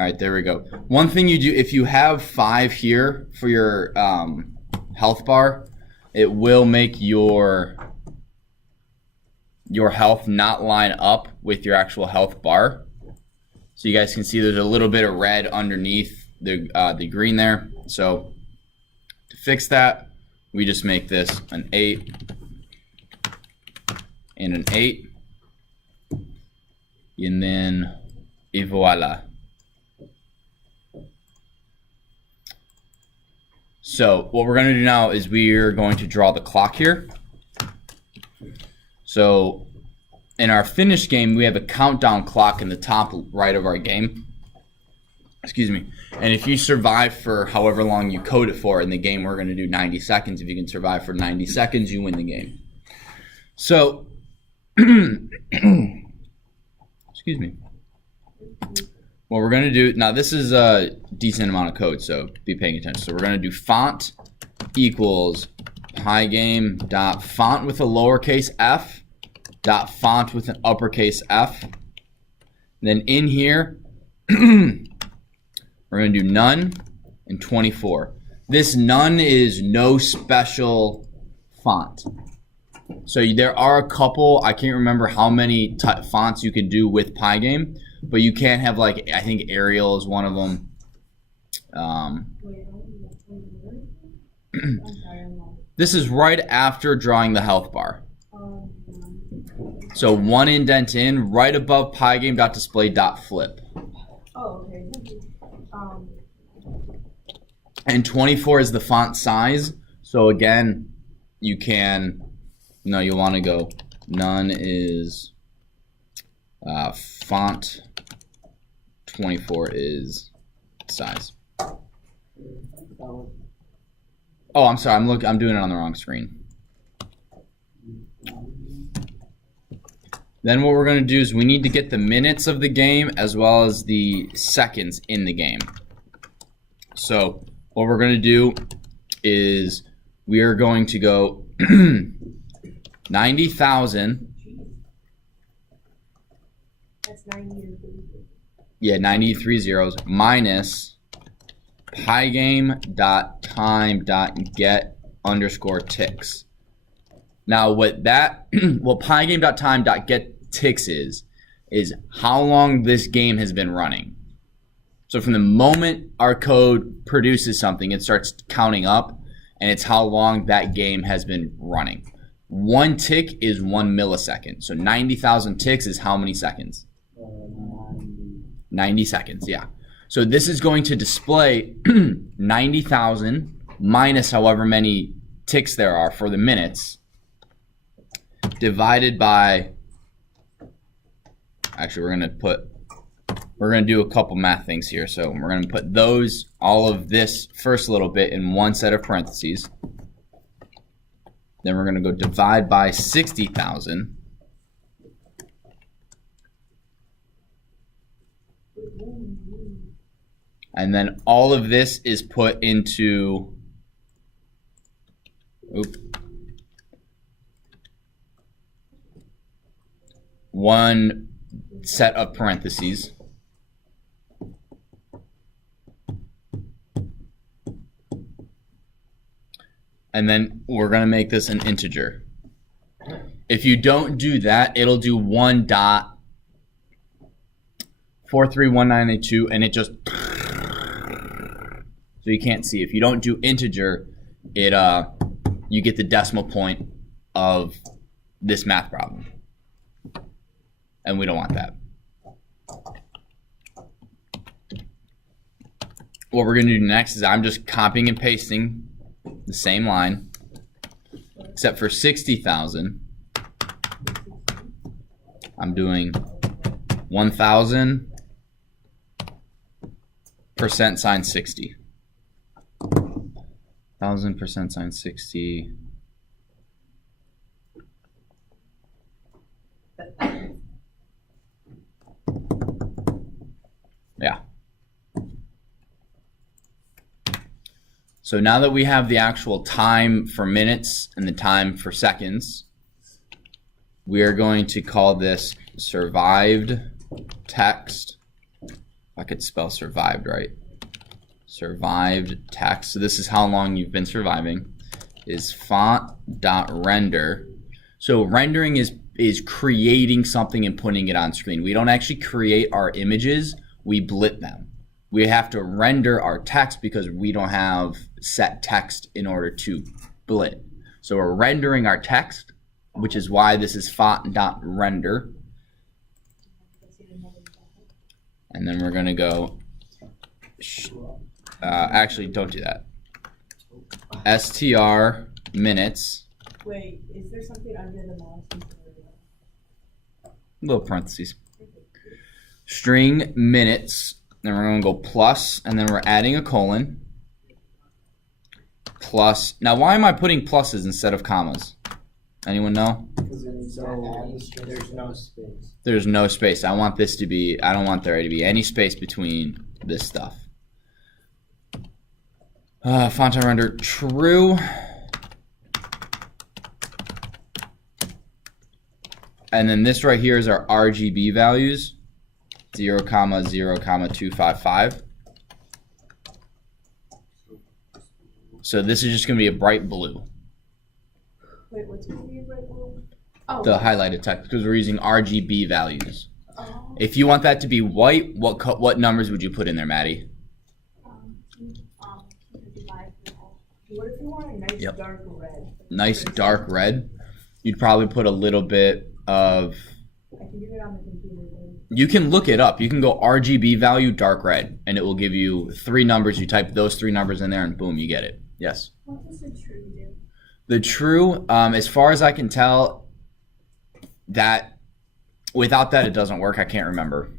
All right, there we go. One thing you do, if you have 5 here for your health bar, it will make your health not line up with your actual health bar. So you guys can see there's a little bit of red underneath the green there. So to fix that, we just make this an 8 and an 8. And then, et voila. So what we're going to do now is we are going to draw the clock here. So in our finish game, we have a countdown clock in the top right of our game. Excuse me. And if you survive for however long you code it for in the game, we're going to do 90 seconds. If you can survive for 90 seconds, you win the game. So, excuse me. What we're going to do, now this is a decent amount of code, so be paying attention. So we're going to do font equals pygame.font with a lowercase f dot font with an uppercase f. Then in here, we're going to do none and 24. This none is no special font. So there are a couple, I can't remember how many fonts you can do with Pygame, but you can't have, like, I think Arial is one of them. This is right after drawing the health bar. So one indent in, right above pygame.display.flip. Oh, okay. And 24 is the font size. So again, you can, no, you want to go, none is font 24 is size. Oh, I'm sorry. I'm doing it on the wrong screen. Then what we're going to do is we need to get the minutes of the game as well as the seconds in the game. So what we're going to do is we are going to go 90,000. That's 90. Yeah, 93 zeros minus pygame.time.get_ticks. Now what that what pygame.time.get_ticks is how long this game has been running. So from the moment our code produces something, it starts counting up, and it's how long that game has been running. 1 tick is 1 millisecond. So 90,000 ticks is how many seconds? 90 seconds, yeah. So this is going to display 90,000 minus however many ticks there are for the minutes, divided by, actually we're going to do a couple math things here. So we're going to put all of this first little bit in one set of parentheses. Then we're going to go divide by 60,000. And then all of this is put into one set of parentheses. And then we're going to make this an integer. If you don't do that, it'll do 1.431982, and it just, so you can't see. If you don't do integer, it you get the decimal point of this math problem. And we don't want that. What we're going to do next is I'm just copying and pasting the same line, except for 60,000. I'm doing 1,000% sign 60. 1,000% sign 60. Yeah. So now that we have the actual time for minutes and the time for seconds, we are going to call this survived text. If I could spell survived, right? Survived text. So this is how long you've been surviving. Is font.render. So rendering is creating something and putting it on screen. We don't actually create our images, we blit them. We have to render our text because we don't have set text in order to blit. So we're rendering our text, which is why this is font.render. And then we're gonna go, actually don't do that. str minutes. Wait, is there something under the mouse? Little parentheses. String minutes. Then we're gonna go plus, and then we're adding a colon. Plus. Now, why am I putting pluses instead of commas? Anyone know? Because there's no space. There's no space. I want this to be, I don't want there to be any space between this stuff. Font on render true. And then this right here is our RGB values. 0, 0, 255. So this is just going to be a bright blue. Wait, what's going to be a bright blue? Oh. The highlighted text, because we're using RGB values. Oh. If you want that to be white, what numbers would you put in there, Maddie? 55. What if you want a nice dark red? Nice dark red. You'd probably put a little bit of. I can do it on the computer. You can look it up. You can go RGB value dark red, and it will give you 3 numbers. You type those 3 numbers in there, and boom, you get it. Yes. What does the true do? The true, as far as I can tell, that without that it doesn't work. I can't remember.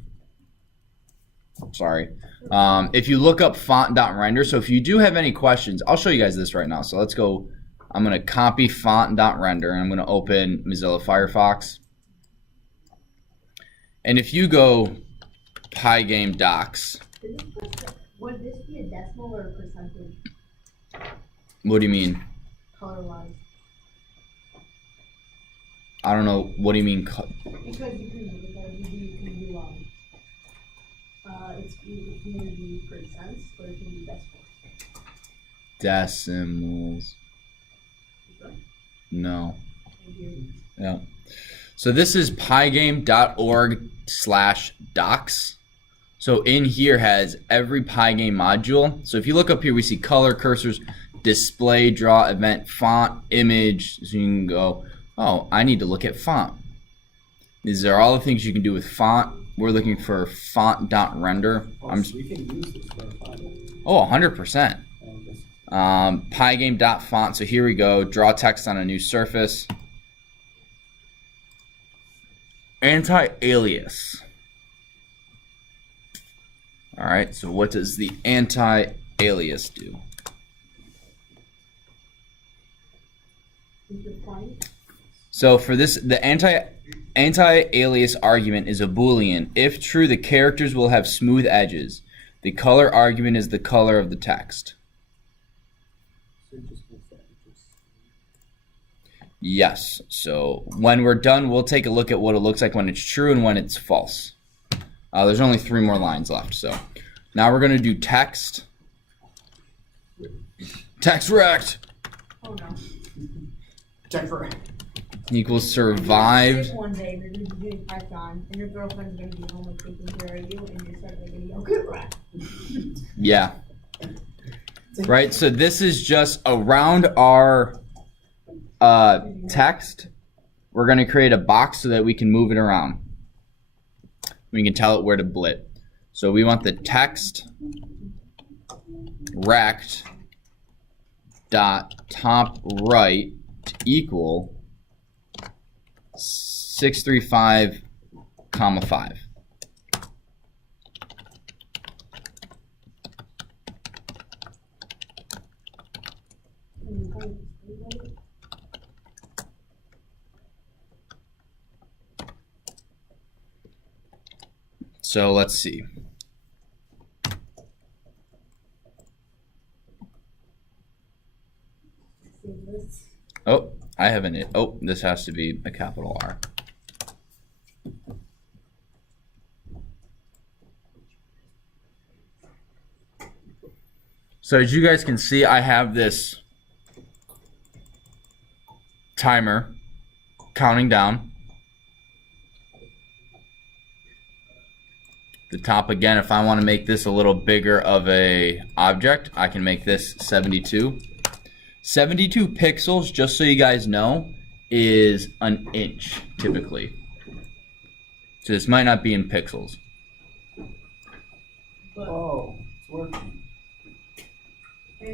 Sorry. If you look up font.render, so if you do have any questions, I'll show you guys this right now. So let's go. I'm going to copy font.render, and I'm going to open Mozilla Firefox. And if you go Pygame docs. Would this be a decimal or a percentage? What do you mean? Color-wise. I don't know. What do you mean? Because you can do it's either be percents or it can be decimals. Decimals. No. Thank you. Yeah. So this is pygame.org/docs. So in here has every Pygame module. So if you look up here, we see color, cursors, display, draw, event, font, image. So you can go, oh, I need to look at font. These are all the things you can do with font. We're looking for font.render. So we can use this for a font. Oh, 100%. Pygame.font. So here we go. Draw text on a new surface. Anti-alias. All right, so what does the anti-alias do? So for this, the anti-alias argument is a Boolean. If true, the characters will have smooth edges. The color argument is the color of the text. Yes, so when we're done, we'll take a look at what it looks like when it's true and when it's false. There's only 3 more lines left, so now we're going to do text. Text rect. Oh no. Text rect. Equals survived. One day you're going to be doing Python and your girlfriend's going to be home and taking care of you and you're suddenly going to go, good rect. Yeah. Right, so this is just around our text. We're going to create a box so that we can move it around. We can tell it where to blit. So we want the text rect dot top right to equal 635, 5. So let's see. Oh, I have an. Oh, this has to be a capital R. So as you guys can see, I have this timer counting down. The top again, if I want to make this a little bigger of a object, I can make this 72. 72 pixels, just so you guys know, is an inch typically. So this might not be in pixels. Oh, it's working. So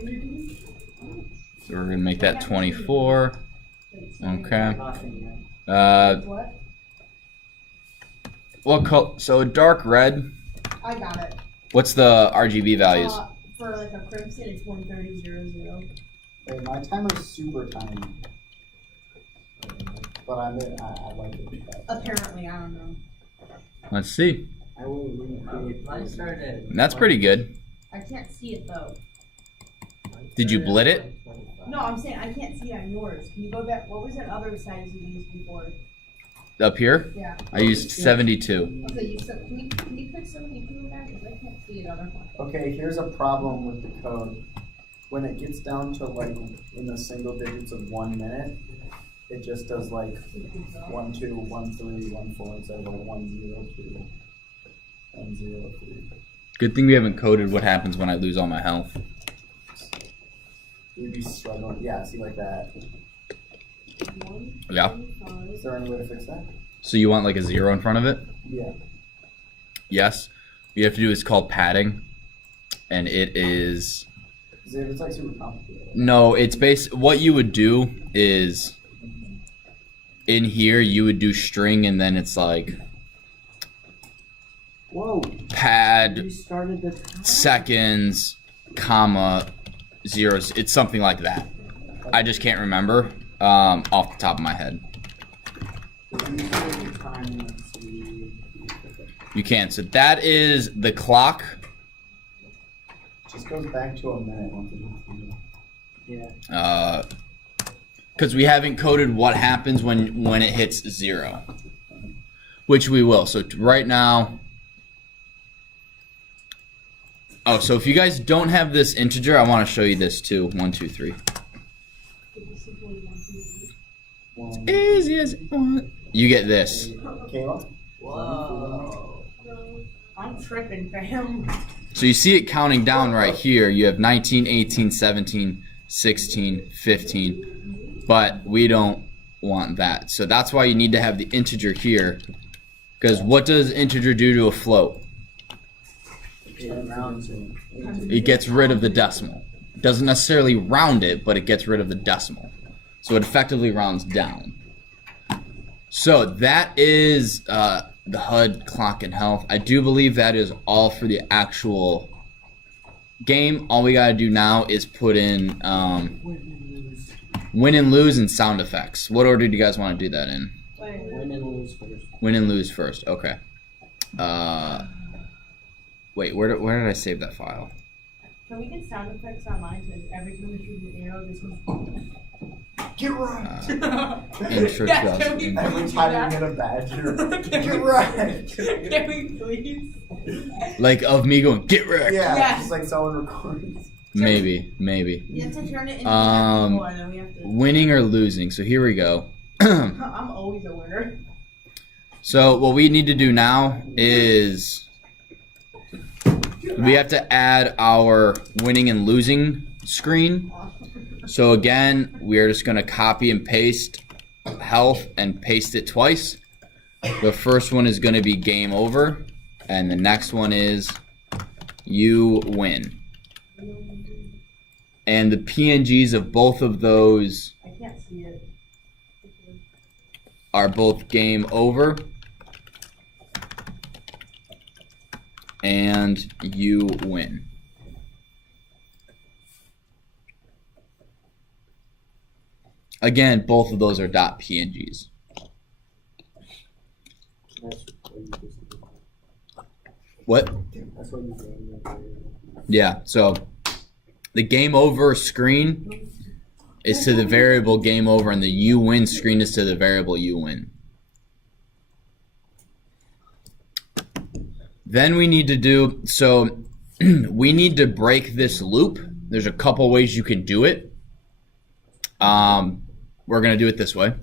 we're gonna make that 24. Okay. Nothing What? What color? So dark red. I got it. What's the RGB values? For like a crimson, it's 130.00. yet. Hey, my timer's super tiny. But I like it. Apparently, I don't know. Let's see. I will recreate. Mine started. That's pretty good. I can't see it though. Did you blit it? No, I'm saying I can't see it on yours. Can you go back? What was that other size you used before? Up here? Yeah. I used 72. So you said, can you put 72 again? Because I can't see it on our phone. Okay, here's a problem with the code. When it gets down to like in the single digits of 1 minute, it just does like 1, 2, 1, 3, 1, 4 instead of a 1, 0, 2, 1, 0, 3. Good thing we haven't coded what happens when I lose all my health. You'd be struggling. Yeah, see like that. Yeah. Is there any way to fix that? So you want like a 0 in front of it? Yeah. Yes. What you have to do is called padding. And it is... It's like super complicated. No, it's what you would do is in here you would do string and then it's like Whoa. pad You started the time. seconds, comma, zeros. It's something like that. I just can't remember off the top of my head. You can. So that is the clock. Just goes back to a minute once it hits 0. Yeah. Because we haven't coded what happens when it hits 0, which we will. So right now, oh, so if you guys don't have this integer, I want to show you this too. 1, 2, 3. Easy as it want. You get this. Kayla? Whoa. I'm tripping, fam. So you see it counting down right here. You have 19, 18, 17, 16, 15. But we don't want that. So that's why you need to have the integer here. Because what does integer do to a float? It gets rid of the decimal. It doesn't necessarily round it, but it gets rid of the decimal. So it effectively rounds down. So that is the HUD, clock, and health. I do believe that is all for the actual game. All we gotta do now is put in win and lose and sound effects. What order do you guys want to do that in? Win and lose first. Win and lose first. Okay. Wait, where did I save that file? Can we get sound effects online so every time we shoot an arrow, this one's... Get right! Introduction. Every time you get a badger. Get right! Can we please? Like of me going, get wrecked. Yeah, Yes. just like someone records. Maybe. You have to turn it into Um, and then we have to... Winning or losing. So here we go. I'm always a winner. So what we need to do now is we have to add our winning and losing screen. So again, we're just going to copy and paste health and paste it twice. The first one is going to be game over, and the next one is you win. And the PNGs of both of those I can't see it. are both game over and you win. Again, both of those are .pngs. What? That's what you did. Yeah, so the game over screen is to the variable game over, and the you win screen is to the variable you win. Then we need to do, so we need to break this loop There's a couple ways you can do it. We're going to do it this way.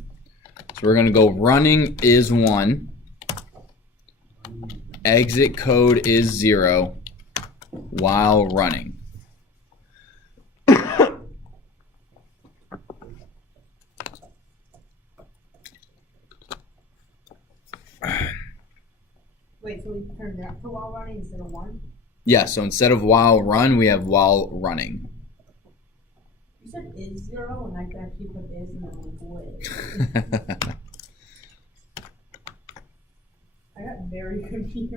So we're going to go running is 1. Exit code is 0 while running. Wait, so we turned that to while running instead of 1? Yeah, so instead of while run, we have while running. You said is 0, and I could actually put is, and then went away. I got very confused.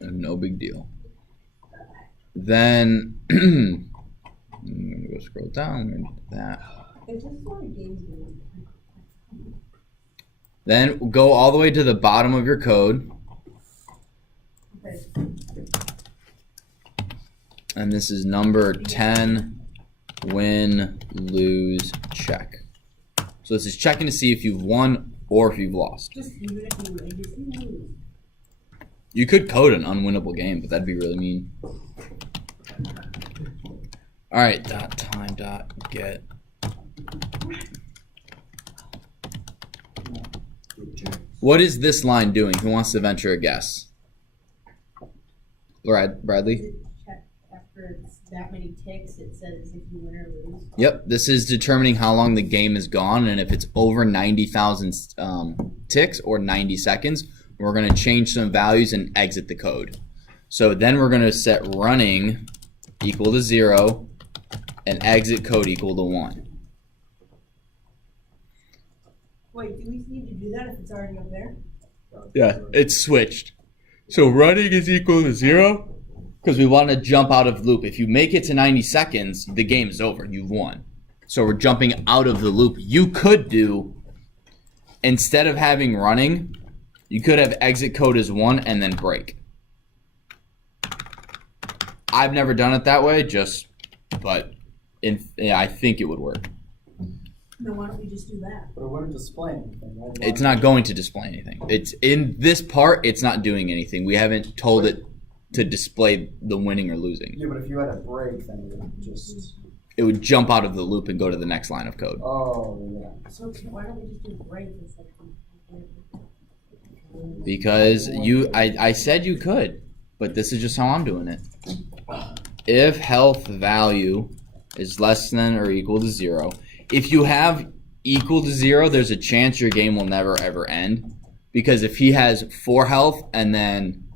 No big deal. Then I'm gonna go scroll down. I'm gonna do that. It's just sort of games doing. Then go all the way to the bottom of your code, Okay. and this is number 10. Win, lose, check. So this is checking to see if you've won or if you've lost. Just even if you win, just lose. You could code an unwinnable game, but that'd be really mean. All right, dot time dot get. What is this line doing? Who wants to venture a guess? Bradley? Is it check after it's that many ticks? It says if you win or lose. Yep, this is determining how long the game is gone, and if it's over 90,000 ticks or 90 seconds, we're going to change some values and exit the code. So then we're going to set running equal to 0 and exit code equal to 1. Wait, do we need to do that if it's already up there? Yeah, it's switched. So running is equal to 0 because we want to jump out of loop. If you make it to 90 seconds, the game is over. You've won. So we're jumping out of the loop. You could do, instead of having running, you could have exit code as 1 and then break. I've never done it that way, but I think it would work. Then why don't we just do that? But it wouldn't display anything, right? It's not going to display anything. It's in this part, it's not doing anything. We haven't told it to display the winning or losing. Yeah, but if you had a break, then it would just. It would jump out of the loop and go to the next line of code. Oh, yeah. So why don't we just do break instead of Because I said you could, but this is just how I'm doing it. If health value is less than or equal to 0, if you have equal to 0, there's a chance your game will never ever end. Because if he has 4 health and then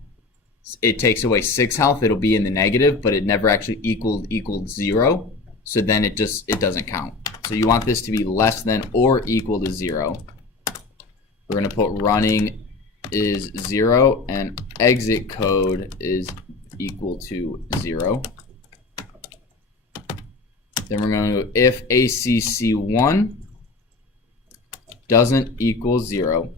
it takes away 6 health, it'll be in the negative, but it never actually equaled 0. So then it doesn't count. So you want this to be less than or equal to 0. We're gonna put running is 0 and exit code is equal to 0. Then we're going to go if ACC1 doesn't equal 0.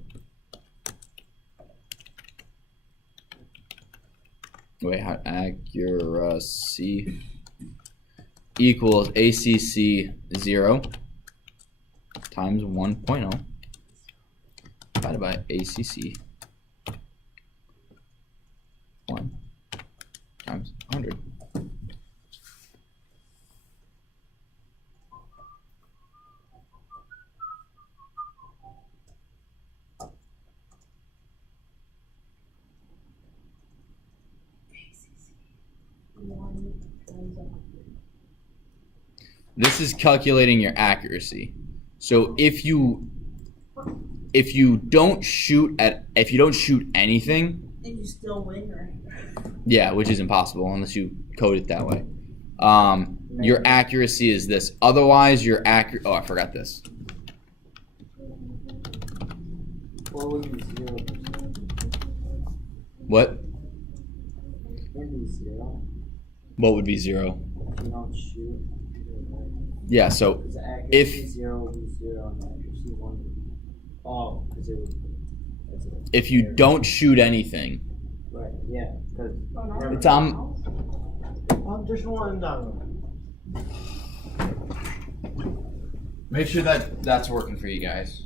Wait, how accuracy equals ACC 0 times 1.0 divided by ACC 1 times 100. This is calculating your accuracy. So if you don't shoot anything, and you still win, or yeah, which is impossible unless you code it that way. Your accuracy is this. Otherwise, your accuracy. Oh, I forgot this. What would be 0%? What? Maybe 0. What would be 0? If you don't shoot. Yeah. So Because the accuracy if 0 would be 0 and the accuracy 1 would be. Oh, because it would. if you don't shoot anything, Right, yeah. Because. it's on. Just one down. Make sure that that's working for you guys.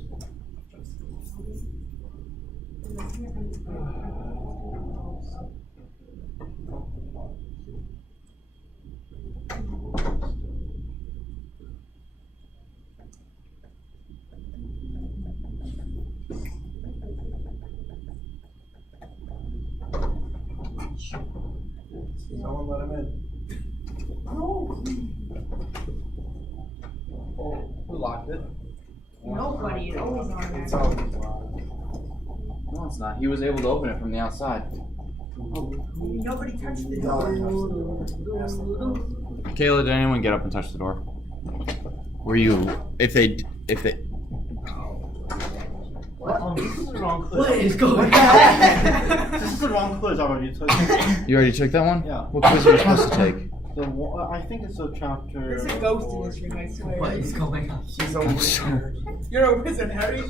Someone let him in. No. Oh, who locked it? Nobody. It's always on there. It's always locked. No, it's not. He was able to open it from the outside. Nobody touched the No one door. touched the door. Ask the door. Kayla, did anyone get up and touch the door? Were you? If they. What? This is the wrong quiz. What is going on? This is the wrong quiz already. You already took that one? Yeah. What quiz are you supposed to take? I think it's a chapter. There's a ghost in this room, I swear. What is going on? She's a wizard. You're a wizard, Harry.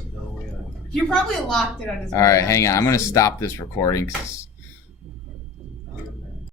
You probably locked it on his All right, hang on. I'm gonna stop this recording 'cause